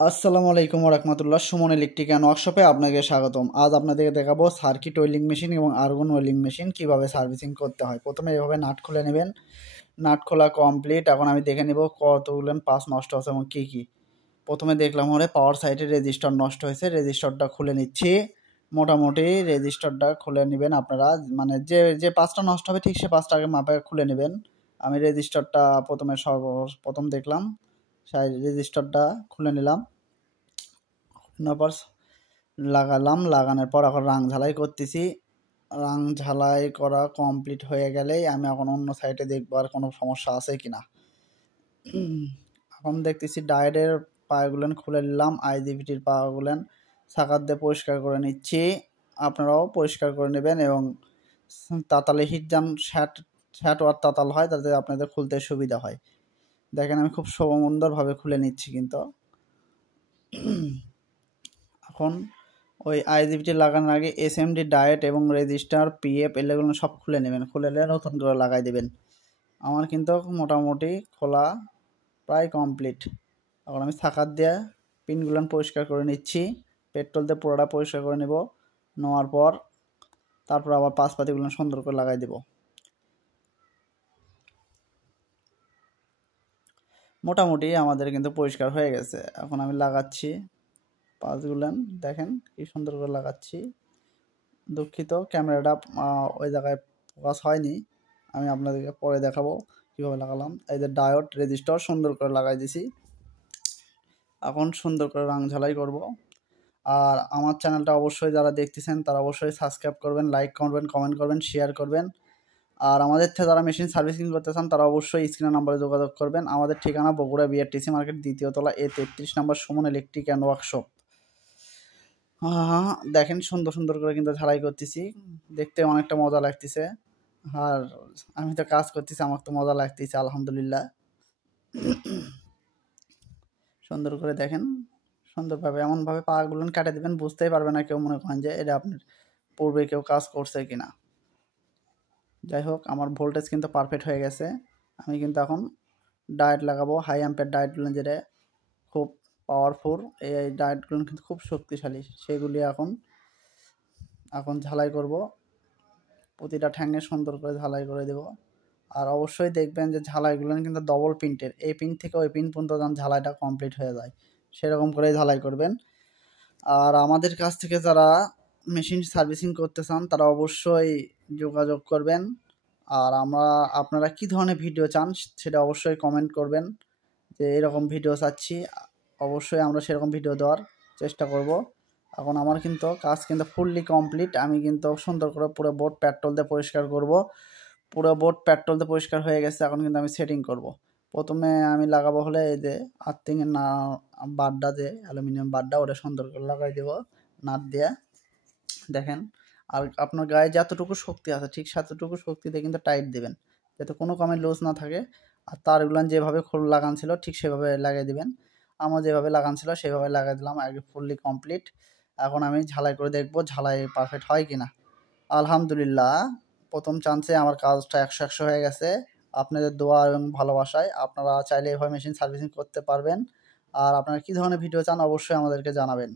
আসসালামু আলাইকুম রহমতুল্লাহ। Suman electric and ওয়ার্কশপে আপনাকে স্বাগতম। আজ আপনাদেরকে দেখাবো সার্কিট ওয়েল্ডিং মেশিন এবং আর্গন ওয়েল্ডিং মেশিন কিভাবে সার্ভিসিং করতে হয়। প্রথমে এভাবে নাট খুলে নেবেন। নাট খোলা কমপ্লিট। এখন আমি দেখে নেব কতগুলো পাস নষ্ট হচ্ছে এবং কী কী। প্রথমে দেখলাম হলে পাওয়ার সাইডের রেজিস্টার নষ্ট হয়েছে, রেজিস্টারটা খুলে নিচ্ছি। মোটামুটি রেজিস্টারটা খুলে নেবেন আপনারা, মানে যে যে পাঁচটা নষ্ট হবে ঠিক সে পাঁচটা আগে মাপে খুলে নেবেন। আমি রেজিস্টারটা প্রথমে সর্বপ্রথম দেখলাম, সাইড রেজিস্টারটা খুলে নিলাম, পর লাগালাম। লাগানোর পর এখন রাং ঝালাই করতেছি। রাং ঝালাই করা কমপ্লিট হয়ে গেলেই আমি এখন অন্য সাইডে দেখবো আর কোনো সমস্যা আছে কিনা। এখন দেখতেছি ডায়েটের পাগুলেন খুলে নিলাম, আইজিবিটির পাগুলেন সাকার দিয়ে পরিষ্কার করে নিচ্ছি। আপনারাও পরিষ্কার করে নেবেন এবং তাতালে হিট যেন শ্যাট ওয়ার তাতাল হয়, তাতে আপনাদের খুলতে সুবিধা হয়। দেখেন আমি খুব সুন্দরভাবে খুলে নিচ্ছি। কিন্তু এখন ওই আইজিবিটি লাগানোর আগে এসএমডি ডায়েট এবং রেজিস্টার পিএফ এগুলো সব খুলে নেবেন, খুলে নিয়ে নতুন করে লাগাই দেবেন। আমার কিন্তু মোটামুটি খোলা প্রায় কমপ্লিট। এখন আমি সাকার দিয়ে পিনগুলো পরিষ্কার করে নিচ্ছি, পেট্রোল দিয়ে পুরোটা পরিষ্কার করে নেব। নেওয়ার পর তারপর আবার পাশপাতিগুলো সুন্দর করে লাগাই দেব। মোটামুটি আমাদের কিন্তু পরিষ্কার হয়ে গেছে। এখন আমি লাগাচ্ছি পাঁচগুলান, দেখেন কি সুন্দর করে লাগাচ্ছি। দুঃখিত ক্যামেরাটা ওই জায়গায় ফোকাস হয়নি, আমি আপনাদেরকে পরে দেখাবো কীভাবে লাগালাম। এই যে ডায়োড রেজিস্টার সুন্দর করে লাগাই দিছি। এখন সুন্দর করে রং ঝালাই করব। আর আমার চ্যানেলটা অবশ্যই যারা দেখতেছেন তারা অবশ্যই সাবস্ক্রাইব করবেন, লাইক করবেন, কমেন্ট করবেন, শেয়ার করবেন। আর আমাদের থেকে যারা মেশিন সার্ভিসিং করতে চান তারা অবশ্যই স্ক্রিনের নাম্বারে যোগাযোগ করবেন। আমাদের ঠিকানা বগুড়া বিআরটিসি মার্কেট, 2য় তলা, A33 number, Suman electric and workshop. দেখেন সুন্দর সুন্দর করে কিন্তু ঝালাই করতেছি, দেখতে অনেকটা মজা লাগতেছে। আর আমি তো কাজ করতেছি, আমার তো মজা লাগতেছে আলহামদুলিল্লাহ। সুন্দর করে দেখেন, সুন্দরভাবে এমনভাবে পাগুলো কাটে দেবেন, বুঝতেই পারবে না কেউ, মনে করেন যে এটা আপনার পূর্বে কেউ কাজ করছে কিনা। যাই হোক, আমার ভোল্টেজ কিন্তু পারফেক্ট হয়ে গেছে। আমি কিন্তু এখন ডায়েট লাগাবো, হাই অ্যাম্পের ডায়েটগুলো, যেটা খুব পাওয়ারফুল। এই ডায়েটগুলো কিন্তু খুব শক্তিশালী, সেগুলি এখন ঝালাই করব। প্রতিটা ঠ্যাঙে সুন্দর করে ঝালাই করে দেব। আর অবশ্যই দেখবেন যে ঝালাইগুলো কিন্তু ডবল প্রিন্টের, এই পিন থেকে ওই পিন পর্যন্ত যেন ঝালাইটা কমপ্লিট হয়ে যায়, সেরকম করেই ঝালাই করবেন। আর আমাদের কাছ থেকে যারা মেশিন সার্ভিসিং করতে চান তারা অবশ্যই যোগাযোগ করবেন। আর আপনারা কী ধরনের ভিডিও চান সেটা অবশ্যই কমেন্ট করবেন, যে এরকম ভিডিও চাচ্ছি, অবশ্যই আমরা সেরকম ভিডিও দেওয়ার চেষ্টা করব। এখন আমার কিন্তু কাজ কিন্তু ফুললি কমপ্লিট। আমি কিন্তু সুন্দর করে পুরো বোর্ড পেট্রোল দিয়ে পরিষ্কার করব। পুরো বোর্ড পেট্রোল দিয়ে পরিষ্কার হয়ে গেছে। এখন কিন্তু আমি সেটিং করব। প্রথমে আমি লাগাবো হলে এই যে আর্থিংয়ের বারটা, যে অ্যালুমিনিয়াম বারটা, ওটা সুন্দর করে লাগাই দেবো নাট দিয়ে। দেখেন, আর আপনার গায়ে যতটুকু শক্তি আছে ঠিক ততটুকু শক্তিতে কিন্তু টাইট দেবেন, যাতে কোনো কমে লুজ না থাকে। আর তারগুলো যেভাবে খোল লাগান ছিল ঠিক সেভাবে লাগিয়ে দেবেন। আমার যেভাবে লাগান ছিল সেভাবে লাগিয়ে দিলাম, আগে ফুললি কমপ্লিট। এখন আমি ঝালাই করে দেখবো ঝালাই পারফেক্ট হয় কি না। আলহামদুলিল্লাহ, প্রথম চান্সে আমার কাজটা 100 হয়ে গেছে। আপনাদের দোয়া এবং ভালোবাসায় আপনারা চাইলে এভাবে মেশিন সার্ভিসিং করতে পারবেন। আর আপনারা কী ধরনের ভিডিও চান অবশ্যই আমাদেরকে জানাবেন।